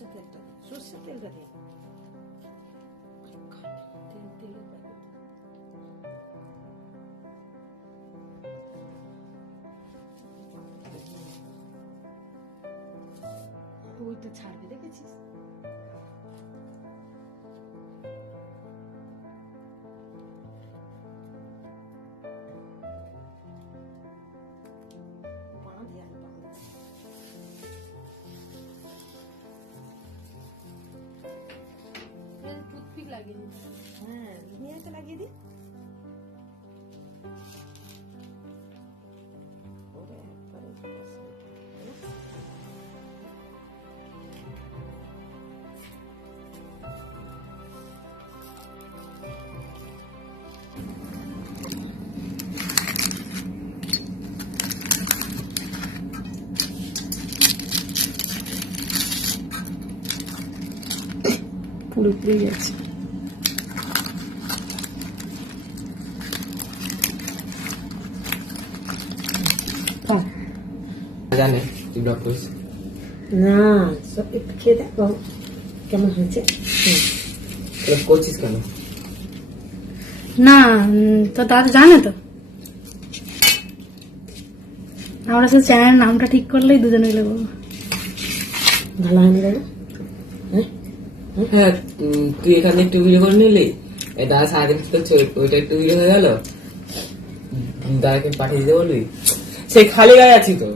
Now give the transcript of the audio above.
সর্ষের তেলটা দিই। ওইটা ছাড়বে, দেখেছিস? হ্যাঁ, নিয়ে একটা লাগিয়ে দিই। পুরো পুড়ে যাচ্ছে। জানে তুই ব্লগ করিস না, সব একটু খেয়ে দেখো কেমন হয়েছে। করছিস কেন? না তো দাদা জানে তো, আমরা সে চ্যানেলের নামটা ঠিক করলেই দুজনে মিলে বলবো। ভালো হয়নি দাদা? হ্যাঁ, তুই এখানে একটু ভিডিও করে নিলি, দাদা সারাদিন করছে, ওইটা একটু ভিডিও হয়ে গেল, দাদাকে পাঠিয়ে দিতে বলবি। সে খালি গায়ে আছি তো।